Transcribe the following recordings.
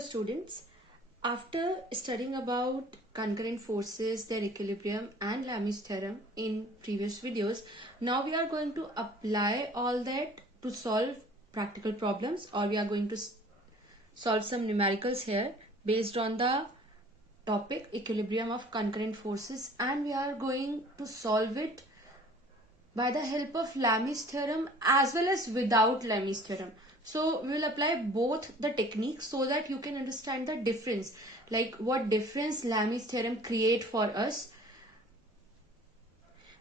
Students, after studying about concurrent forces, their equilibrium and Lami's theorem in previous videos, now we are going to apply all that to solve practical problems, or we are going to solve some numericals here based on the topic equilibrium of concurrent forces, and we are going to solve it by the help of Lami's theorem as well as without Lami's theorem. So we will apply both the techniques so that you can understand the difference, like what difference Lami's theorem create for us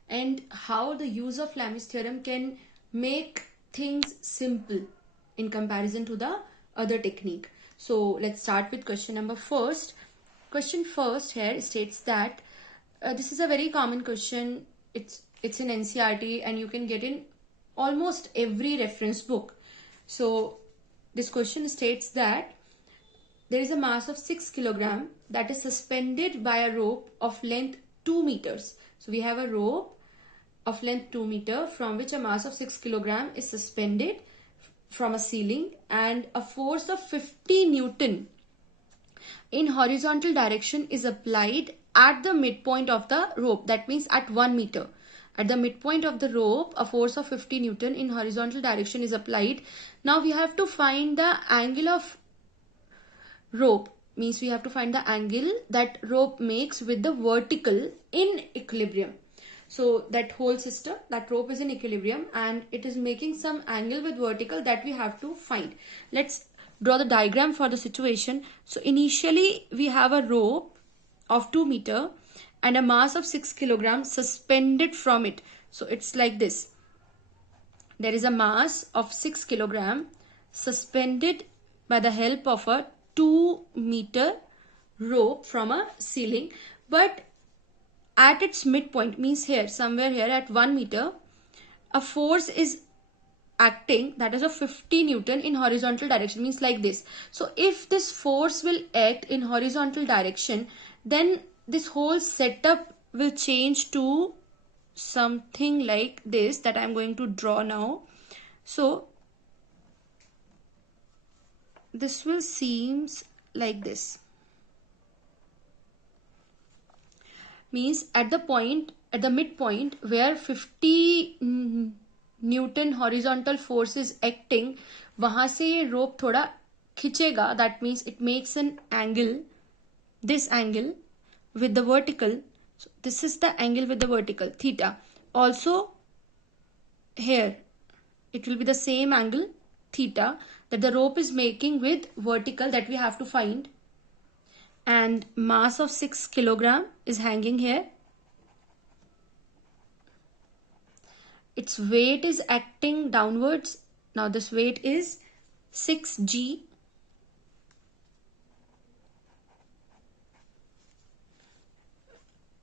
and how the use of Lami's theorem can make things simple in comparison to the other technique. So let's start with question number first. Question first here states that this is a very common question. It's in NCERT and you can get in almost every reference book. So this question states that there is a mass of 6 kilogram that is suspended by a rope of length 2 meters. So we have a rope of length 2 meter from which a mass of 6 kilogram is suspended from a ceiling, and a force of 50 Newton in horizontal direction is applied at the midpoint of the rope. That means at 1 meter. At the midpoint of the rope, a force of 50 Newton in horizontal direction is applied. Now we have to find the angle of rope. Means we have to find the angle that rope makes with the vertical in equilibrium. So that whole system, that rope is in equilibrium and it is making some angle with vertical that we have to find. Let's draw the diagram for the situation. So initially we have a rope of 2 meter and a mass of 6 kilograms suspended from it. So it's like this. There is a mass of 6 kilogram suspended by the help of a 2 meter rope from a ceiling, but at its midpoint, means here, somewhere here at 1 meter, a force is acting that is of 50 Newton in horizontal direction, means like this. So if this force will act in horizontal direction, then this whole setup will change to something like this that I am going to draw now. So this will seems like this. Means at the midpoint where 50 Newton horizontal force is acting, वहां से ये rope थोड़ा खिंचेगा. That means it makes an angle, this angle with the vertical. So this is the angle with the vertical, theta. Also here it will be the same angle, theta, that the rope is making with vertical that we have to find. And mass of 6 kilogram is hanging here. Its weight is acting downwards. Now this weight is 6g.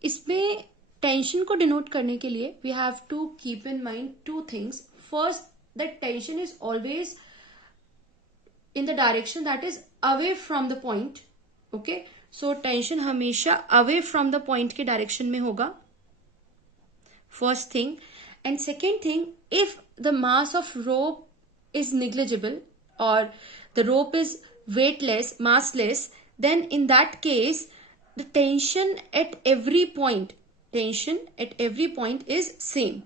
इसमें tension को denote करने के लिए we have to keep in mind two things. First, that tension is always in the direction that is away from the point. Okay, so tension हमेशा away from the point के direction में होगा. First thing. And second thing, if the mass of rope is negligible or the rope is weightless, massless, then in that case, the tension at every point is same.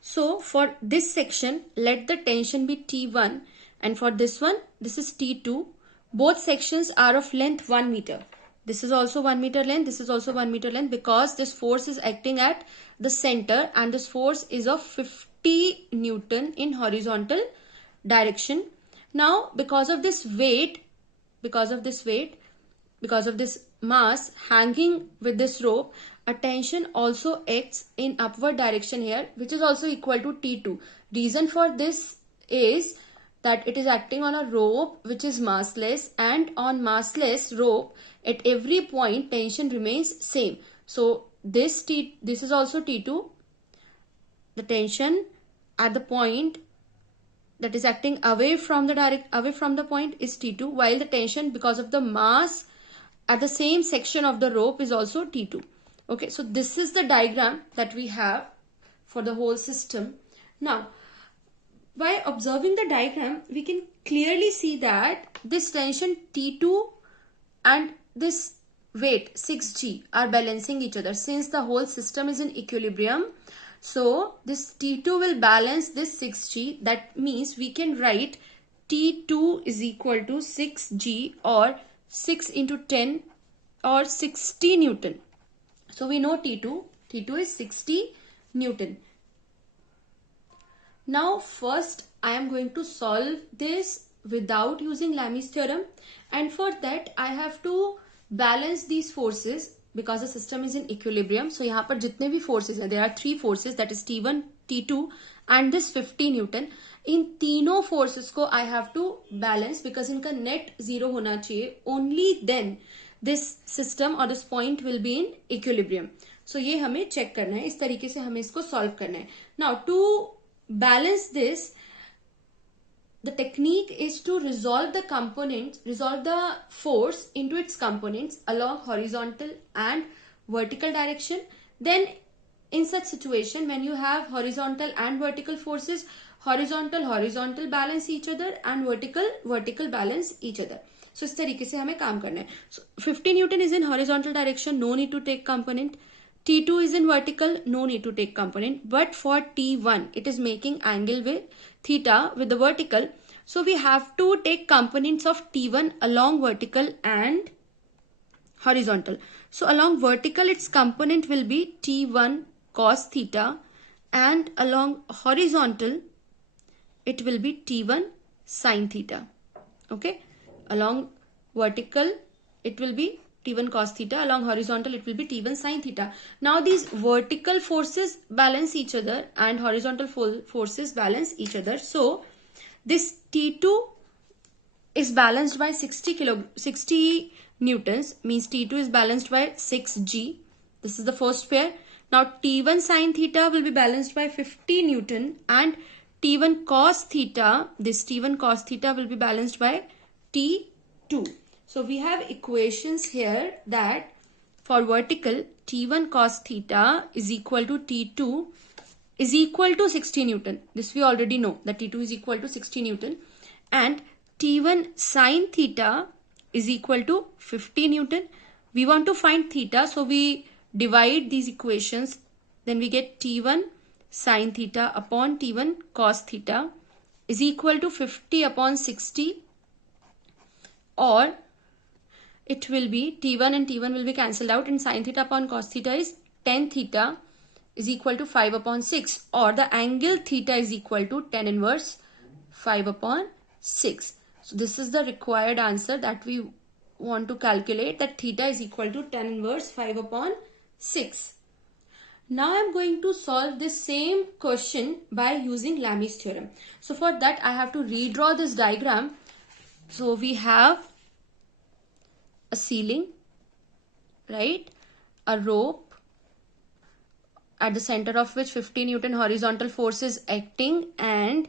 So for this section, let the tension be T1, and for this one, this is T2. Both sections are of length 1 meter. This is also 1 meter length. This is also 1 meter length, because this force is acting at the center and this force is of 50 Newton in horizontal direction. Now, because of this mass hanging with this rope, a tension also acts in upward direction here, which is also equal to T2. Reason for this is that it is acting on a rope which is massless, and on massless rope at every point tension remains same. So this is also T2. The tension at the point that is acting away from the point is T2, while the tension because of the mass at the same section of the rope is also T2. Okay, so this is the diagram that we have for the whole system. Now by observing the diagram, we can clearly see that this tension T2 and this weight 6G are balancing each other since the whole system is in equilibrium. So this T2 will balance this 6G. That means we can write T2 is equal to 6G or 6 into 10 or 60 Newton. So we know T2 is 60 Newton. Now first I am going to solve this without using Lami's theorem, and for that I have to balance these forces because the system is in equilibrium. So यहाँ पर जितने भी forces हैं, there are three forces, that is T1, T2 and this 50 Newton. इन तीनों forces को I have to balance because इनका net zero होना चाहिए. Only then this system or this point will be in equilibrium. So ये हमें check करना है, इस तरीके से हमें इसको solve करना है. Now to balance this, the technique is to resolve the force into its components along horizontal and vertical direction. Then in such situation, when you have horizontal and vertical forces, horizontal balance each other and vertical balance each other. So इस तरीके से हमें काम करना है. So 50 Newton is in horizontal direction, no need to take component. T2 is in vertical, no need to take component. But for T1, it is making angle with theta with the vertical. So we have to take components of T1 along vertical and horizontal. So along vertical, its component will be T1 cos theta, and along horizontal, it will be T1 sin theta. Okay. Along vertical, it will be T1 cos theta. Along horizontal, it will be T1 sin theta. Now these vertical forces balance each other and horizontal forces balance each other. So this T2 is balanced by 60 newtons, means T2 is balanced by 6G. This is the first pair. Now T1 sin theta will be balanced by 50 Newton, and T1 cos theta, this T1 cos theta will be balanced by T2. So we have equations here that for vertical, T1 cos theta is equal to T2 is equal to 60 Newton. This we already know that T2 is equal to 60 Newton, and T1 sin theta is equal to 50 Newton. We want to find theta, so we divide these equations. Then we get T1 sin theta upon T1 cos theta is equal to 50 upon 60, or it will be T1 and T1 will be cancelled out, and sin theta upon cos theta is tan theta is equal to 5 upon 6, or the angle theta is equal to tan inverse 5 upon 6. So this is the required answer that we want to calculate, that theta is equal to tan inverse 5 upon 6. Now I am going to solve this same question by using Lami's theorem. So for that I have to redraw this diagram. So we have a ceiling, right? A rope at the center of which 50 Newton horizontal force is acting, and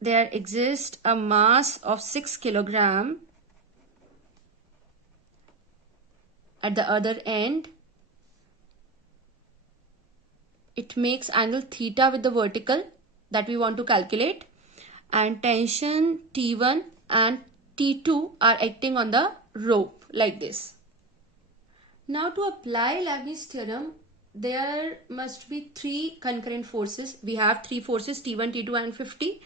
there exists a mass of 6 kilogram at the other end. It makes angle theta with the vertical that we want to calculate, and tension T1 and T2 are acting on the rope like this. Now to apply Lami's theorem, there must be three concurrent forces. We have three forces, T1, T2 and 50,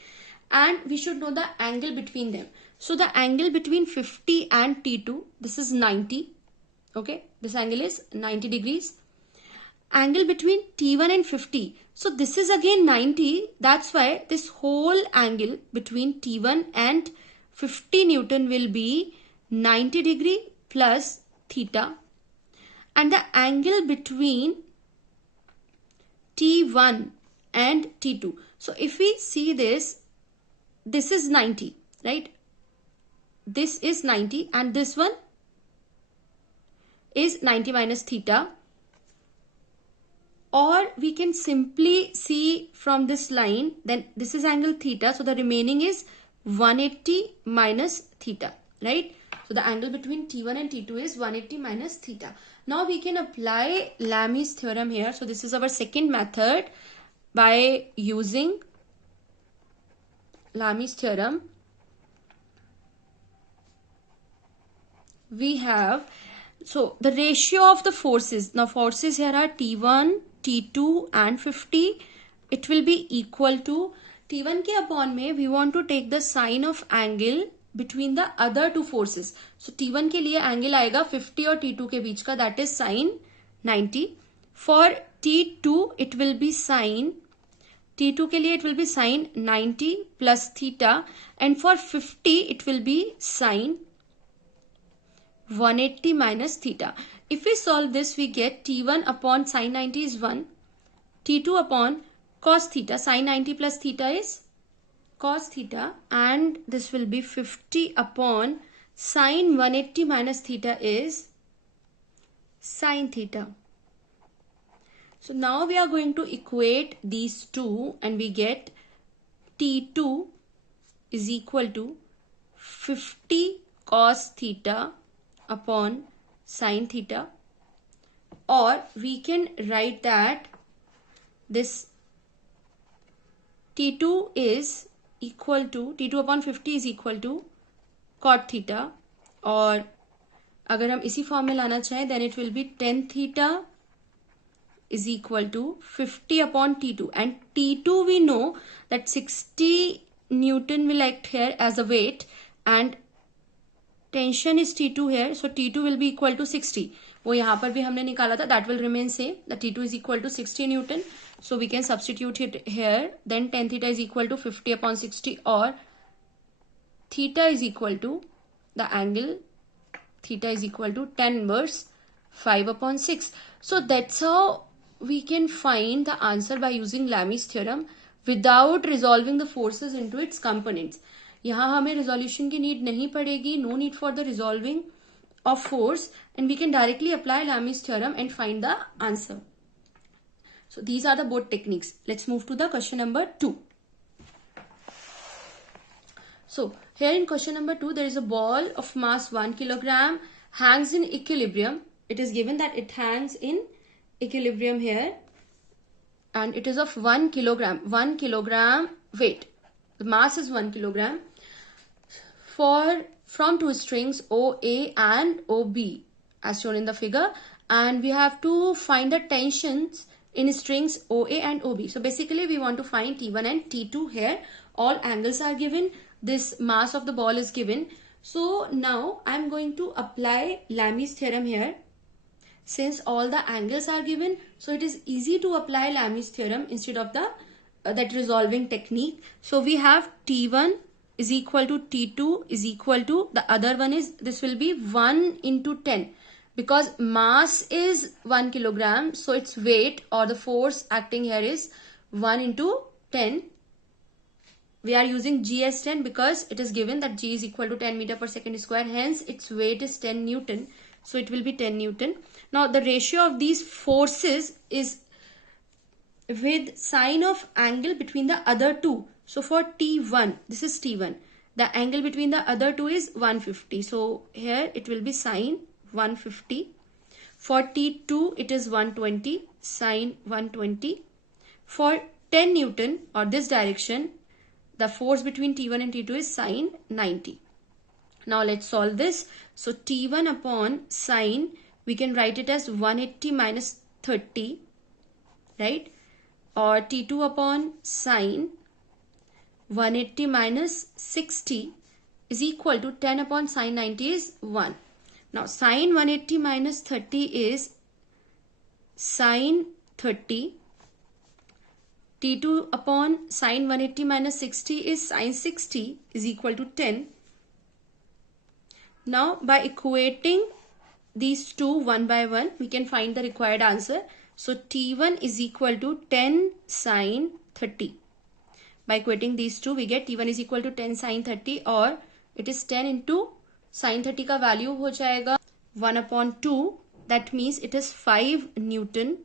and we should know the angle between them. So the angle between 50 and T2, this is 90. Okay, this angle is 90 degrees. Angle between T1 and 50, so this is again 90. That's why this whole angle between T1 and 50 Newton will be 90 degree plus theta, and the angle between T1 and T2, so if we see this, this is 90, right? This is 90 and this one is 90 minus theta. Or we can simply see from this line, then this is angle theta, so the remaining is 180 minus theta, right? So the angle between T1 and T2 is 180 minus theta. Now we can apply Lami's theorem here. So this is our second method by using Lami's theorem, we have, so the ratio of the forces, now forces here are T1, T2 and 50. It will be equal to T1 के upon में we want to take the sine of angle between the other two forces. So T1 के लिए angle आएगा 50 और T2 के बीच का, that is sine 90. For T2 it will be sine, T2 के लिए it will be sine 90 plus theta, and for 50 it will be sine 180 minus theta. If we solve this, we get T1 upon sine 90 is 1, T2 upon cos theta, sine 90 plus theta is cos theta, and this will be 50 upon sine 180 minus theta is sine theta. So now we are going to equate these two and we get T2 is equal to 50 cos theta upon sine theta, or we can write that this T2 is equal to, T2 upon 50 is equal to cot theta, और अगर हम इसी form में लाना चाहें then it will be tan theta is equal to 50 upon T2, and T2 we know that 60 Newton will act here as a weight and tension is T2 here, so T2 will be equal to 60. वो यहाँ पर भी हमने निकाला था, that will remain same. The T2 is equal to 60 Newton, so we can substitute it here. Then tan theta is equal to 50 upon 60, or theta is equal to the angle theta is equal to tan inverse 5 upon 6. So that's how we can find the answer by using Lami's theorem without resolving the forces into its components. यहाँ हमें resolution की need नहीं पड़ेगी, no need for the resolving of force, and we can directly apply Lami's theorem and find the answer. So these are the both techniques. Let's move to the question number 2. So here in question number 2, there is a ball of mass 1 kilogram hangs in equilibrium. It is given that it hangs in equilibrium here, and it is of 1 kilogram. 1 kilogram weight. The mass is 1 kilogram. From two strings OA and OB as shown in the figure, and we have to find the tensions in strings OA and OB. So basically we want to find T1 and T2 here. All angles are given. This mass of the ball is given. So now I am going to apply Lami's theorem here. Since all the angles are given, so it is easy to apply Lami's theorem instead of the that resolving technique. So we have T1 is equal to T2 is equal to, the other one is, this will be 1 into 10, because mass is 1 kilogram, so its weight or the force acting here is 1 into 10. We are using G as 10 because it is given that G is equal to 10 meter per second square, hence its weight is 10 Newton, so it will be 10 Newton. Now the ratio of these forces is with sine of angle between the other two. So for T1, this is T1, the angle between the other two is 150. So here it will be sine 150. For T2 it is 120, sine 120. For 10 Newton or this direction, the force between T1 and T2 is sine 90. Now let's solve this. So T1 upon sine, we can write it as 180 minus 30, right? Or T2 upon sine 180 minus 60 is equal to 10 upon sine 90 is 1. Now sine 180 minus 30 is sine 30. T2 upon sine 180 minus 60 is sine 60 is equal to 10. Now by equating these two one by one, we can find the required answer. So T1 is equal to 10 sine 30. By equating these two, we get T1 is equal to 10 sine 30, or it is 10 into sine 30 का value हो जाएगा 1 upon 2. That means it is 5 Newton.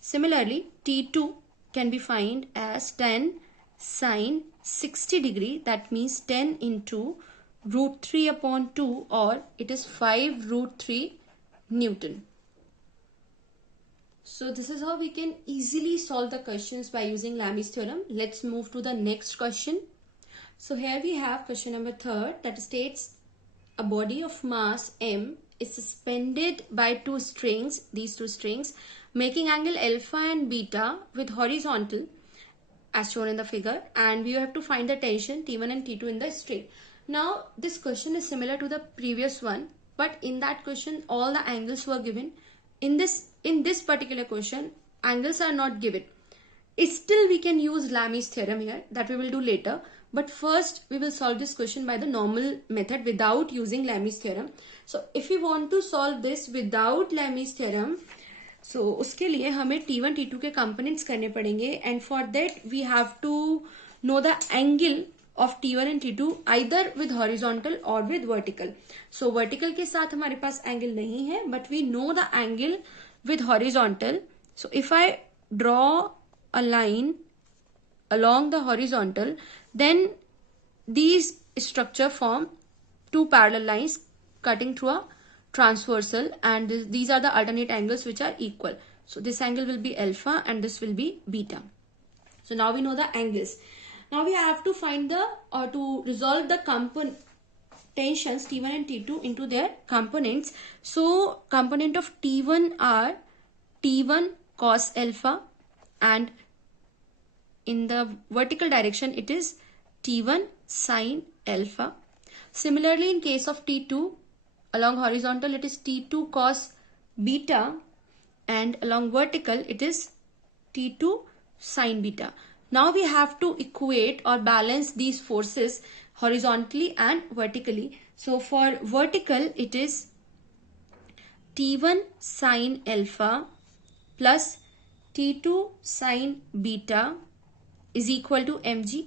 Similarly, T2 can be found as 10 sine 60 degree. That means 10 into root 3 upon 2, or it is 5 root 3 Newton. So this is how we can easily solve the questions by using Lami's theorem. Let's move to the next question. So here we have question number 3 that states a body of mass m is suspended by these two strings, making angle alpha and beta with horizontal as shown in the figure, and we have to find the tension T1 and T2 in the string. Now this question is similar to the previous one, but in that question all the angles were given. In this particular question, angles are not given. Still we can use Lami's theorem here, that we will do later, but first we will solve this question by the normal method without using Lami's theorem. So if we want to solve this without Lami's theorem, so उसके लिए हमें T1 T2 के components करने पड़ेंगे, and for that we have to know the angle of T1 and T2 either with horizontal or with vertical. So vertical के साथ हमारे पास angle नहीं है, but we know the angle with horizontal. So if I draw a line along the horizontal, then these structure form two parallel lines cutting through a transversal, and these are the alternate angles which are equal. So this angle will be alpha and this will be beta. So now we know the angles. Now we have to find the to resolve the tensions T1 and T2 into their components. So component of T1 are T1 cos alpha, and in the vertical direction it is T1 sin alpha. Similarly, in case of T2, along horizontal it is T2 cos beta, and along vertical it is T2 sin beta. Now we have to equate or balance these forces horizontally and vertically. So for vertical it is T1 sin alpha plus T2 sin beta is equal to mg.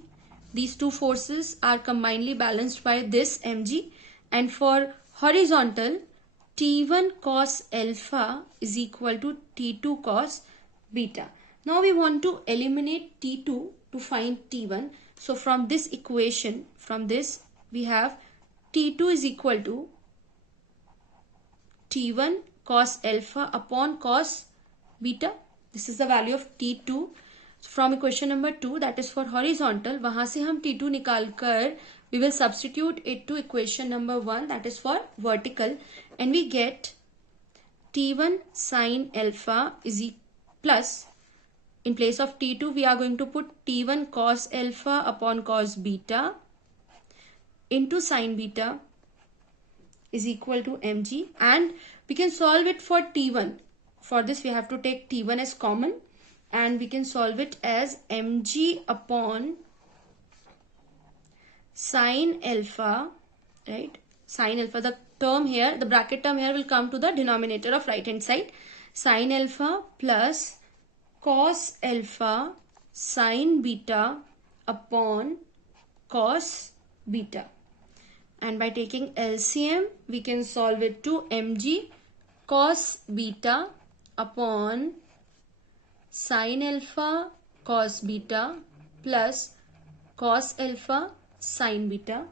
These two forces are combinedly balanced by this mg, and for horizontal T1 cos alpha is equal to T2 cos beta. Now we want to eliminate T2 to find T1. So from this equation, from this we have T2 is equal to T1 cos alpha upon cos beta. This is the value of T2. From equation number 2, that is for horizontal, वहां से हम T2 निकाल कर we will substitute it to equation number 1, that is for vertical, and we get T1 sin alpha is plus, in place of T2 we are going to put T1 cos alpha upon cos beta into sin beta is equal to mg, and we can solve it for T1. For this we have to take T1 as common, and we can solve it as mg upon sin alpha, right? Sin alpha, the term here, the bracket term here will come to the denominator of right hand side. Sin alpha plus cos alpha sin beta upon cos beta. And by taking LCM, we can solve it to mg cos beta upon sin alpha cos beta plus cos alpha sin beta,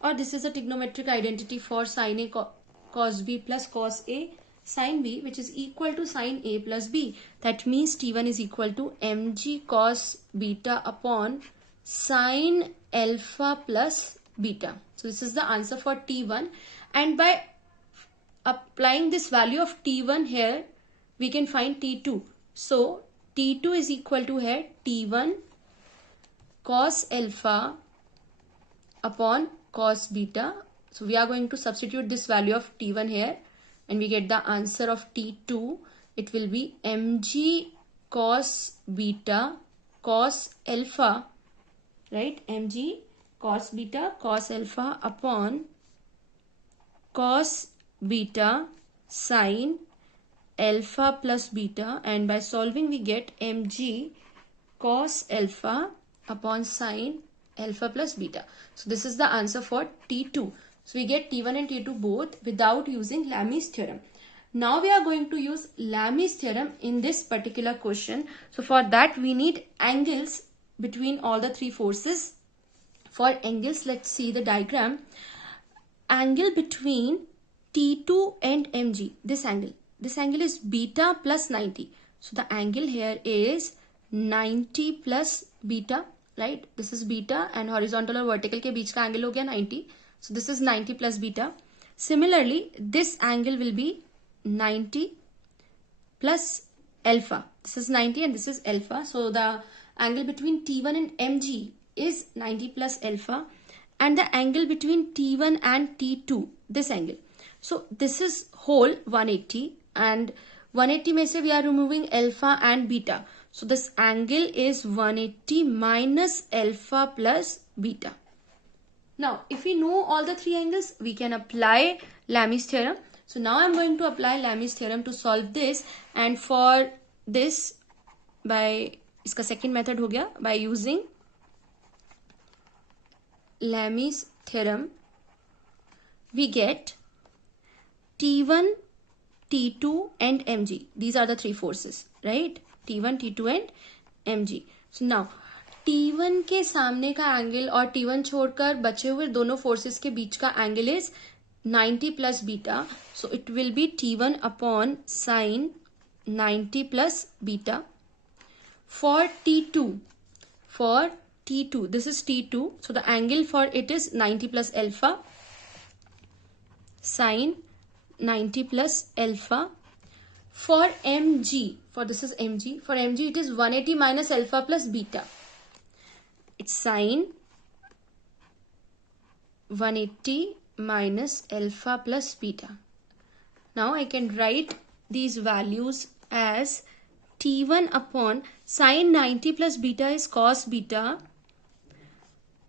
or this is a trigonometric identity for sin A cos B plus cos A sin B, which is equal to sin A plus B. That means T1 is equal to mg cos beta upon sin alpha plus beta. So this is the answer for T1, and by applying this value of T1 here, we can find T2. So T2 is equal to here T1 cos alpha upon cos beta. So we are going to substitute this value of T1 here, and we get the answer of T2. It will be mg cos beta cos alpha, right? Mg cos beta cos alpha upon cos beta sin alpha plus beta, and by solving we get mg cos alpha upon sin alpha plus beta. So this is the answer for T2. So we get T1 and T2 both without using Lami's theorem. Now we are going to use Lami's theorem in this particular question. So for that we need angles between all the three forces. For angles, let's see the diagram. Angle between T2 and mg, this angle is beta plus 90. So the angle here is 90 plus beta. right? This is beta and horizontal और vertical के बीच का angle हो गया 90. So this is 90 plus beta. Similarly, this angle will be 90 plus alpha. This is 90 and this is alpha. So the angle between T1 and MG is 90 plus alpha, and the angle between T1 and T2, this angle. So this is whole 180, and 180 में से we are removing alpha and beta. So this angle is 180 minus alpha plus beta. Now, if we know all the three angles, we can apply Lami's theorem. So now I'm going to apply Lami's theorem to solve this, and for this, by इसका second method हो गया, by using Lami's theorem, we get T1, T2 and mg. These are the three forces, right? T1, T2 and mg. So now T1 के सामने का angle और T1 छोड़कर बचे हुए दोनों फोर्सेस के बीच का angle is 90 plus beta. So it will be T1 upon sine 90 plus beta. For T2, this is T2. So the angle for it is 90 plus alpha sine 90 plus alpha. For mg, for this is mg, for mg it is 180 minus alpha plus beta. It's sine 180 minus alpha plus beta. Now I can write these values as T1 upon sine 90 plus beta is cos beta.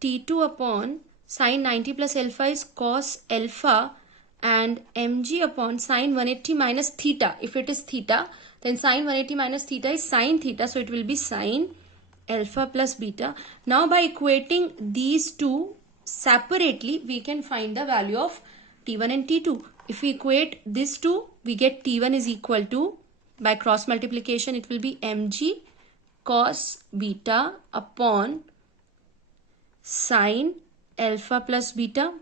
T2 upon sine 90 plus alpha is cos alpha, and mg upon sine 180 minus theta. If it is theta, then sine 180 minus theta is sine theta, so it will be sine alpha plus beta. Now by equating these two separately, we can find the value of T1 and T2. If we equate these two, we get T1 is equal to, by cross multiplication, it will be mg cos beta upon sine alpha plus beta,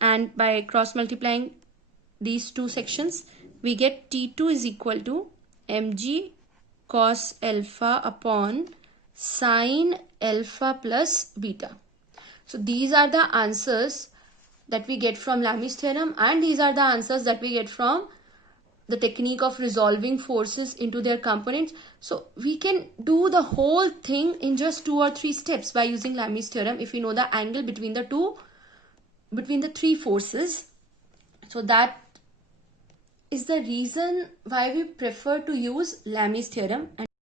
and by cross multiplying these two sections, we get T2 is equal to mg cos alpha upon sine alpha plus beta. So these are the answers that we get from Lami's theorem, and these are the answers that we get from the technique of resolving forces into their components. So we can do the whole thing in just 2 or 3 steps by using Lami's theorem if we know the angle between the three forces. So that is the reason why we prefer to use Lami's theorem. And